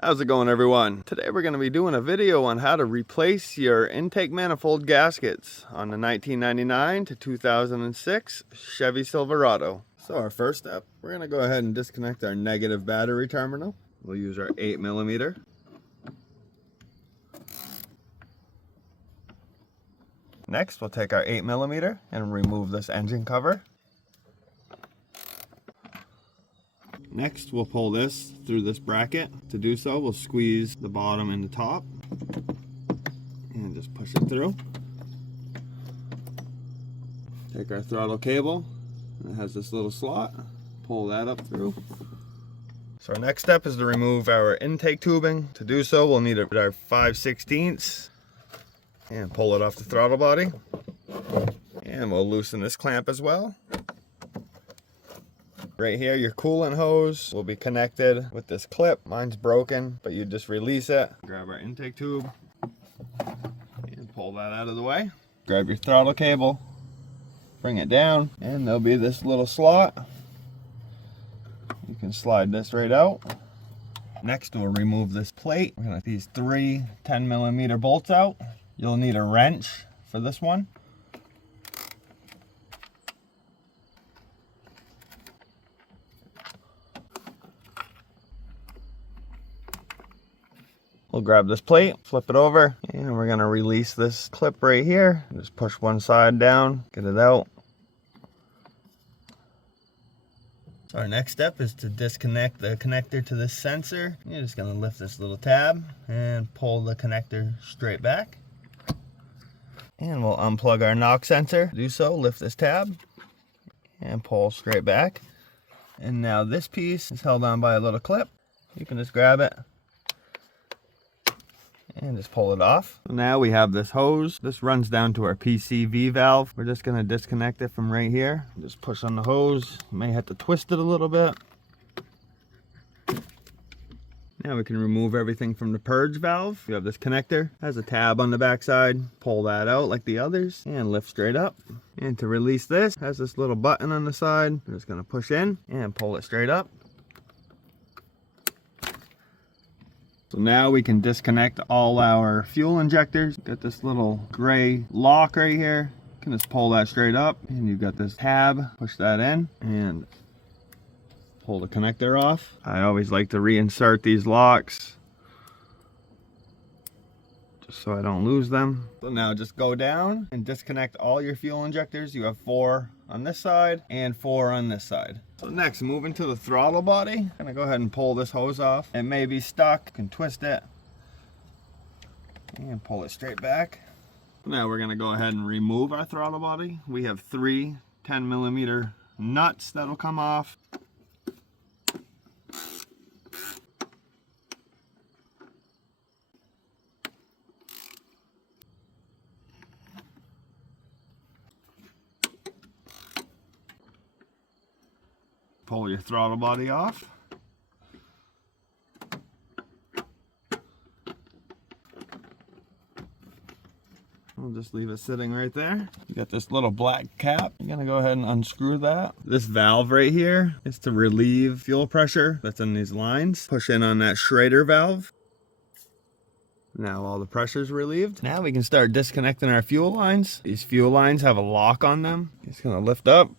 How's it going, everyone? Today we're going to be doing a video on how to replace your intake manifold gaskets on the 1999 to 2006 Chevy Silverado. So our first step, we're going to go ahead and disconnect our negative battery terminal. We'll use our 8mm. Next, we'll take our 8mm and remove this engine cover. Next, we'll pull this through this bracket. To do so, we'll squeeze the bottom and the top and just push it through. Take our throttle cable, it has this little slot, pull that up through. So our next step is to remove our intake tubing. To do so, we'll need our 5/16 and pull it off the throttle body. And we'll loosen this clamp as well. Right here, your coolant hose will be connected with this clip. Mine's broken, but you just release it. Grab our intake tube and pull that out of the way. Grab your throttle cable, bring it down, and there'll be this little slot. You can slide this right out. Next, we'll remove this plate. We're gonna get these 3 10mm bolts out. You'll need a wrench for this one. We'll grab this plate, flip it over, and we're gonna release this clip right here. Just push one side down, get it out. So our next step is to disconnect the connector to this sensor. You're just gonna lift this little tab and pull the connector straight back. And we'll unplug our knock sensor. To do so, lift this tab and pull straight back. And now this piece is held on by a little clip. You can just grab it and just pull it off. Now we have this hose. This runs down to our PCV valve. We're just gonna disconnect it from right here. Just push on the hose. You may have to twist it a little bit. Now we can remove everything from the purge valve. You have this connector, has a tab on the back side. Pull that out like the others and lift straight up. And to release this, has this little button on the side. I'm just gonna push in and pull it straight up. So now we can disconnect all our fuel injectors. Got this little gray lock right here. You can just pull that straight up, and you've got this tab. Push that in and pull the connector off. I always like to reinsert these locks just so I don't lose them. So now just go down and disconnect all your fuel injectors. You have 4 on this side and 4 on this side. So next, moving to the throttle body. I'm gonna go ahead and pull this hose off. It may be stuck, you can twist it and pull it straight back. Now we're gonna go ahead and remove our throttle body. We have 3 10mm nuts that'll come off. Pull your throttle body off. We'll just leave it sitting right there. You got this little black cap. You're gonna go ahead and unscrew that. This valve right here is to relieve fuel pressure that's in these lines. Push in on that Schrader valve. Now all the pressure's relieved. Now we can start disconnecting our fuel lines. These fuel lines have a lock on them. Just gonna lift up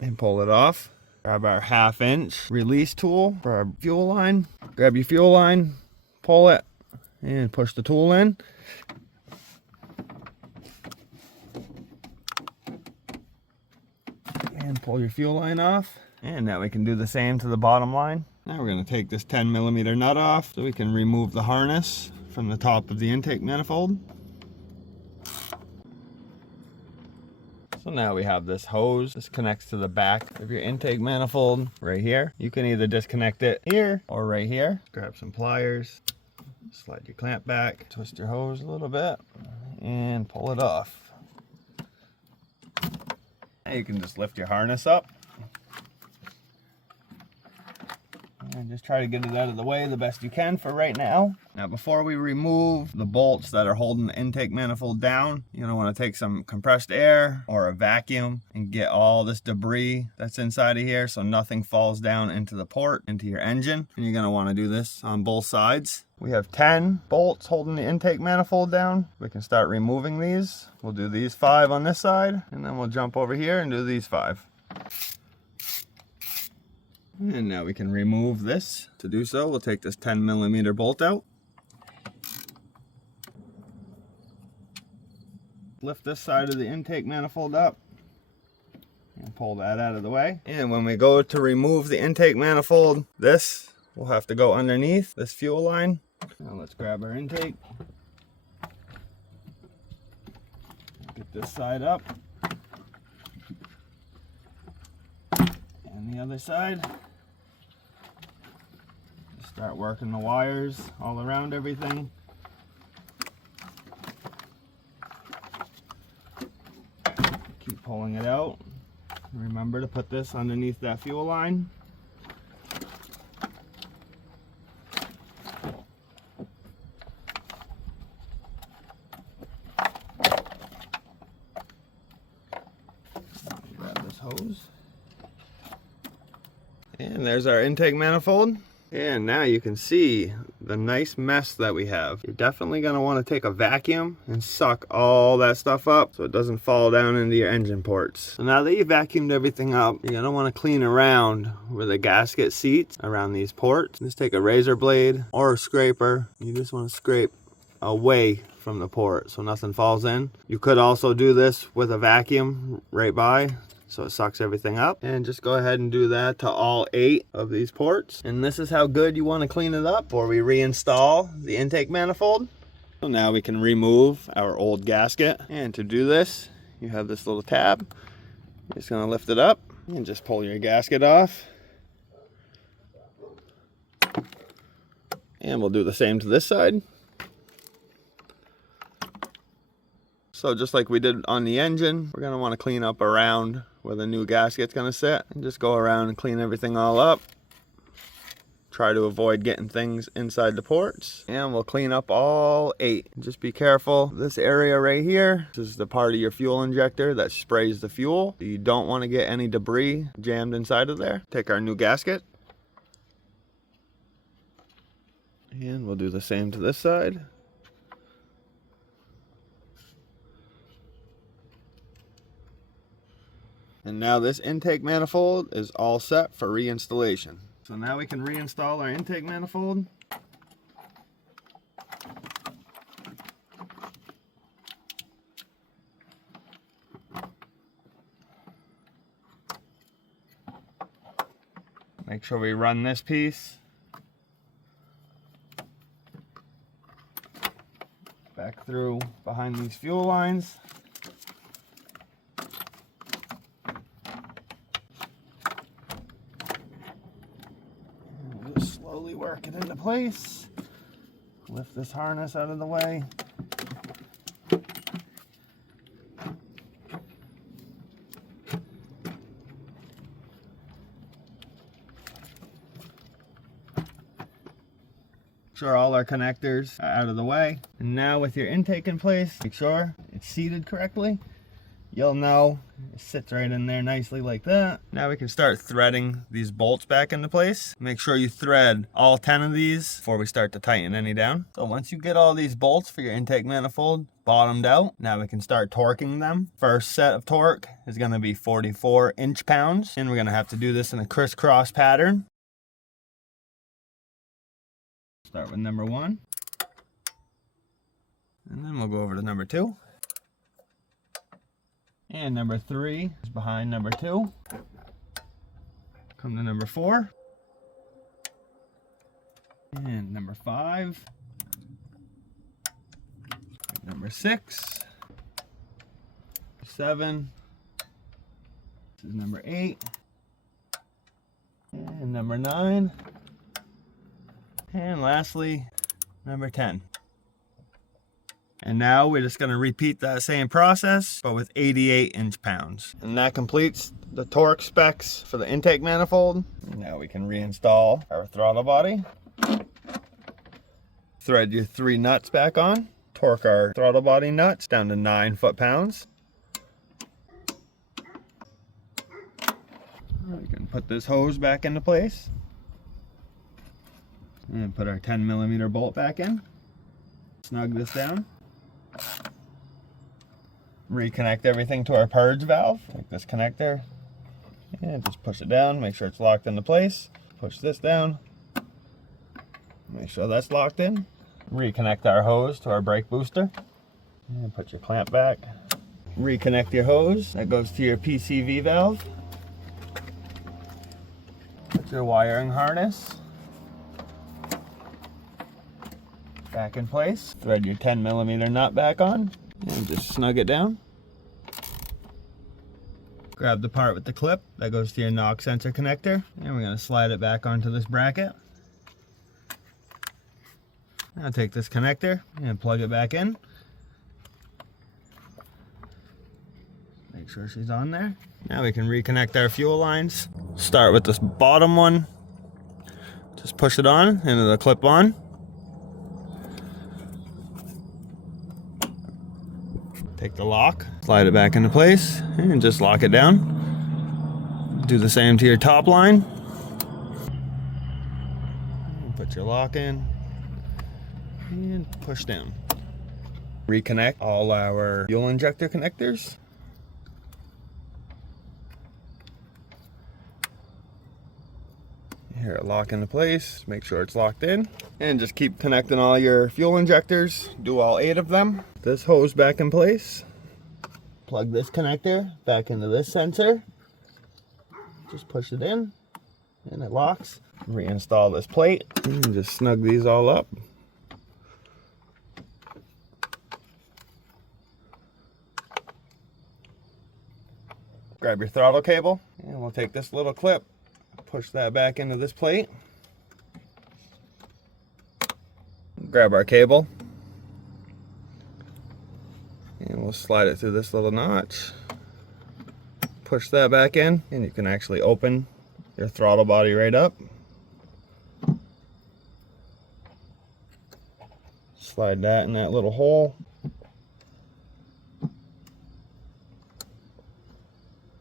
and pull it off. Grab our 1/2" release tool for our fuel line. Grab your fuel line, pull it, and push the tool in. And pull your fuel line off. And now we can do the same to the bottom line. Now we're going to take this 10mm nut off so we can remove the harness from the top of the intake manifold. So now we have this hose. This connects to the back of your intake manifold right here. You can either disconnect it here or right here. Grab some pliers, slide your clamp back, twist your hose a little bit, and pull it off. Now you can just lift your harness up And just try to get it out of the way the best you can for right now. Now before we remove the bolts that are holding the intake manifold down, you're gonna wanna take some compressed air or a vacuum and get all this debris that's inside of here so nothing falls down into the port, into your engine. And you're gonna wanna do this on both sides. We have 10 bolts holding the intake manifold down. We can start removing these. We'll do these 5 on this side, and then we'll jump over here and do these 5. And now we can remove this. To do so, we'll take this 10mm bolt out. Lift this side of the intake manifold up and pull that out of the way. And when we go to remove the intake manifold, this will have to go underneath this fuel line. Now let's grab our intake. Get this side up. And the other side. Just start working the wires all around everything. Keep pulling it out. Remember to put this underneath that fuel line. Grab this hose. And there's our intake manifold. And now you can see the nice mess that we have. You're definitely going to want to take a vacuum and suck all that stuff up so it doesn't fall down into your engine ports. So now that you've vacuumed everything up, you're going to want to clean around where the gasket seats around these ports. Just take a razor blade or a scraper. You just want to scrape away from the port so nothing falls in. You could also do this with a vacuum right by, so it sucks everything up. And just go ahead and do that to all 8 of these ports. And this is how good you want to clean it up before we reinstall the intake manifold. So now we can remove our old gasket. And to do this, you have this little tab. You're just going to lift it up and just pull your gasket off. And we'll do the same to this side. So just like we did on the engine, we're going to want to clean up around where the new gasket's going to sit. And just go around and clean everything all up. Try to avoid getting things inside the ports. And we'll clean up all 8. Just be careful. This area right here, this is the part of your fuel injector that sprays the fuel. You don't want to get any debris jammed inside of there. Take our new gasket. And we'll do the same to this side. And now this intake manifold is all set for reinstallation. So now we can reinstall our intake manifold. Make sure we run this piece back through behind these fuel lines. Slowly work it into place. Lift this harness out of the way. Make sure all our connectors are out of the way. And now with your intake in place, make sure it's seated correctly. You'll know it sits right in there nicely like that. Now we can start threading these bolts back into place. Make sure you thread all 10 of these before we start to tighten any down. So once you get all these bolts for your intake manifold bottomed out, now we can start torquing them. First set of torque is going to be 44 inch-pounds, and we're going to have to do this in a crisscross pattern. Start with number 1, and then we'll go over to number 2. And number 3 is behind number 2. Come to number 4. And number 5. Number 6. 7. This is number 8. And number 9. And lastly, number 10. And now we're just gonna repeat that same process, but with 88 inch-pounds. And that completes the torque specs for the intake manifold. Now we can reinstall our throttle body. Thread your 3 nuts back on. Torque our throttle body nuts down to 9 foot-pounds. We can put this hose back into place. And put our 10mm bolt back in. Snug this down. Reconnect everything to our purge valve. Take this connector and just push it down. Make sure it's locked into place. Push this down. Make sure that's locked in. Reconnect our hose to our brake booster. And put your clamp back. Reconnect your hose. That goes to your PCV valve. Put your wiring harness back in place. Thread your 10mm nut back on and just snug it down. Grab the part with the clip that goes to your knock sensor connector, and we're going to slide it back onto this bracket. Now take this connector and plug it back in. Make sure she's on there. Now we can reconnect our fuel lines. Start with this bottom one. Just push it on into the clip on. Take the lock, slide it back into place, and just lock it down. Do the same to your top line. Put your lock in and push down. Reconnect all our fuel injector connectors. Here, lock into place, make sure it's locked in, and just keep connecting all your fuel injectors. Do all 8 of them. This hose back in place. Plug this connector back into this sensor. Just push it in and it locks. Reinstall this plate and just snug these all up. Grab your throttle cable and we'll take this little clip, push that back into this plate. Grab our cable and we'll slide it through this little notch. Push that back in and you can actually open your throttle body right up. Slide that in that little hole.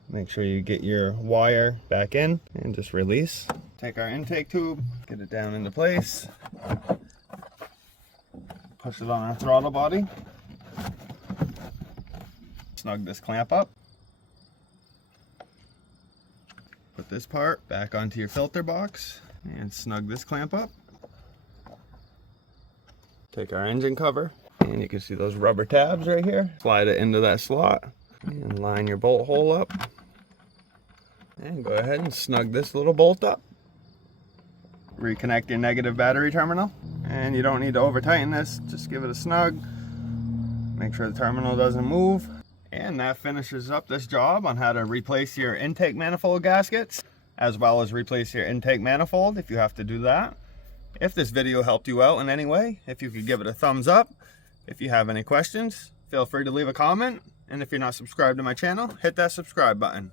Make sure you get your wire back in and just release. Take our intake tube, get it down into place. Push it on our throttle body. Snug this clamp up. Put this part back onto your filter box and snug this clamp up. Take our engine cover and you can see those rubber tabs right here. Slide it into that slot and line your bolt hole up. And go ahead and snug this little bolt up. Reconnect your negative battery terminal. And you don't need to over tighten this, just give it a snug. Make sure the terminal doesn't move. And that finishes up this job on how to replace your intake manifold gaskets, as well as replace your intake manifold if you have to do that. If this video helped you out in any way, if you could give it a thumbs up. If you have any questions, feel free to leave a comment. And if you're not subscribed to my channel, hit that subscribe button.